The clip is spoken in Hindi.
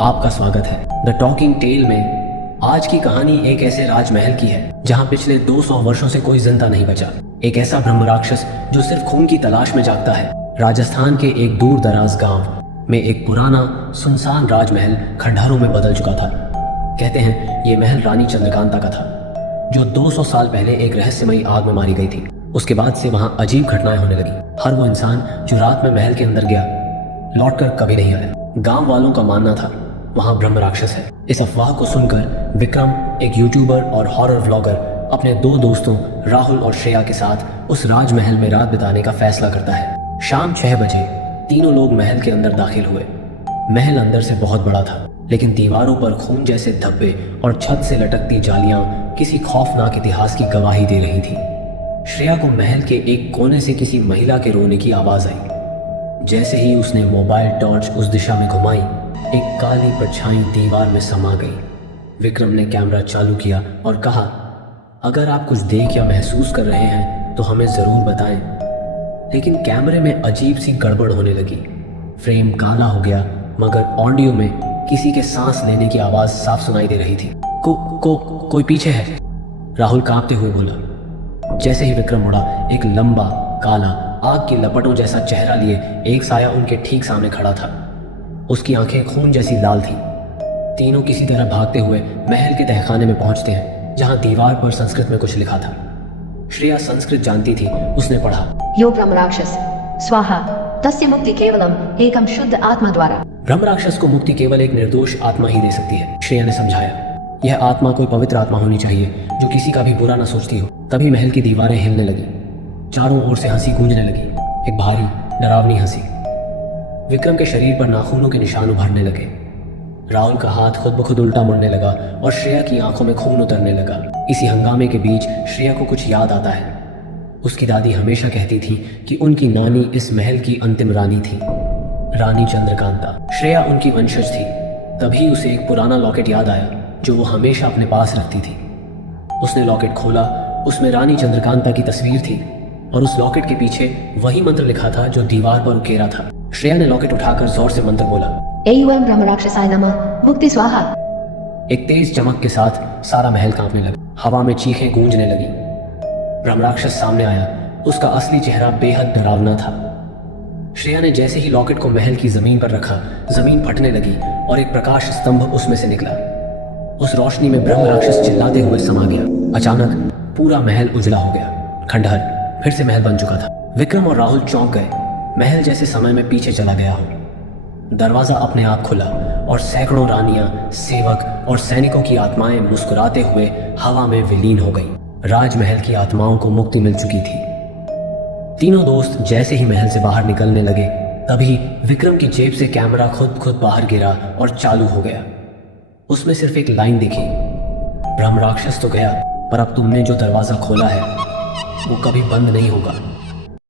आपका स्वागत है द टॉकिंग टेल में। आज की कहानी एक ऐसे राजमहल की है जहां पिछले 200 वर्षों से कोई जिंदा नहीं बचा। एक ऐसा ब्रह्म राक्षस जो सिर्फ खून की तलाश में जागता है। राजस्थान के एक दूर दराज गांव में एक पुराना सुनसान राजमहल खंडहरों में बदल चुका था। कहते हैं ये महल रानी चंद्रकांता का था, जो 200 साल पहले एक रहस्यमयी आग में मारी गई थी। उसके बाद से वहां अजीब घटनाएं होने लगी। हर वो इंसान जो रात में महल के अंदर गया लौटकर कभी नहीं आया। गांव वालों का मानना था वहां ब्रह्म राक्षस है। इस अफवाह को सुनकर विक्रम, एक यूट्यूबर और हॉरर व्लॉगर, अपने दो दोस्तों राहुल और श्रेया के साथ उस राजमहल में रात बिताने का फैसला करता है। शाम 6 बजे तीनों लोग महल के अंदर दाखिल हुए। महल अंदर से बहुत बड़ा था, लेकिन दीवारों पर खून जैसे धब्बे और छत से लटकती जालियां किसी खौफनाक इतिहास की गवाही दे रही थी। श्रेया को महल के एक कोने से किसी महिला के रोने की आवाज आई। जैसे ही उसने मोबाइल टॉर्च उस दिशा में घुमाई, एक काली परछाई दीवार में समा गई। विक्रम ने कैमरा चालू किया और कहा, अगर आप कुछ देख या महसूस कर रहे हैं तो हमें जरूर बताएं। लेकिन कैमरे में अजीब सी गड़बड़ होने लगी। फ्रेम काला हो गया, मगर ऑडियो में किसी के सांस लेने की आवाज साफ सुनाई दे रही थी। कोई पीछे है, राहुल कांपते हुए बोला। जैसे ही विक्रम मुड़ा, एक लंबा काला आग की लपटों जैसा चेहरा लिए एक साया उनके ठीक सामने खड़ा था। उसकी आंखें खून जैसी लाल थीं। तीनों किसी तरह भागते हुए महल के तहखाने में पहुंचते हैं, जहां दीवार पर संस्कृत में कुछ लिखा था। श्रेया संस्कृत जानती थी। उसने पढ़ा, यो ब्रह्म राक्षस स्वाहा तस्य मुक्ति केवलम एकम शुद्ध आत्मा द्वारा। ब्रह्म राक्षस को मुक्ति केवल एक निर्दोष आत्मा ही दे सकती है। श्रेया ने समझाया, यह आत्मा कोई पवित्र आत्मा होनी चाहिए जो किसी का भी बुरा ना सोचती हो। तभी महल की दीवारें हिलने लगी। चारों ओर से हंसी गूंजने लगी, एक भारी डरावनी हंसी। विक्रम के शरीर पर नाखूनों के निशान उभरने लगे। राहुल का हाथ खुद ब खुद उल्टा मुड़ने लगा और श्रेया की आंखों में खून उतरने लगा। इसी हंगामे के बीच श्रेया को कुछ याद आता है। उसकी दादी हमेशा कहती थी कि उनकी नानी इस महल की अंतिम रानी थी, रानी चंद्रकांता। श्रेया उनकी वंशज थी। तभी उसे एक पुराना लॉकेट याद आया जो वो हमेशा अपने पास रखती थी। उसने लॉकेट खोला। उसमें रानी चंद्रकांता की तस्वीर थी और उस लॉकेट के पीछे वही मंत्र लिखा था जो दीवार पर उकेरा था। श्रेया ने लॉकेट उठाकर जोर से मंत्र बोला, एवं ब्रह्म राक्षसाय नमः मुक्ति स्वाहा। एक तेज चमक के साथ सारा महल कांपने लगा। हवा में चीखें गूंजने लगी। ब्रह्म राक्षस सामने आया। उसका असली चेहरा बेहद डरावना था। श्रेया ने जैसे ही लॉकेट को महल की जमीन पर रखा, जमीन फटने लगी और एक प्रकाश स्तंभ उसमें से निकला। उस रोशनी में ब्रह्म राक्षस चिल्लाते हुए समा गया। अचानक पूरा महल उजला हो गया। खंडहर फिर से महल बन चुका था। विक्रम और राहुल चौंक गए। महल जैसे समय में पीछे चला गया हो। दरवाजा अपने आप खुला और सैकड़ों रानियां, सेवक और सैनिकों की आत्माएं मुस्कुराते हुए हवा में विलीन हो गई। राजमहल की आत्माओं को मुक्ति मिल चुकी थी। तीनों दोस्त जैसे ही महल से बाहर निकलने लगे, तभी विक्रम की जेब से कैमरा खुद बाहर गिरा और चालू हो गया। उसमें सिर्फ एक लाइन दिखी, ब्रह्म राक्षस तो गया, पर अब तुमने जो दरवाजा खोला है वो कभी बंद नहीं होगा।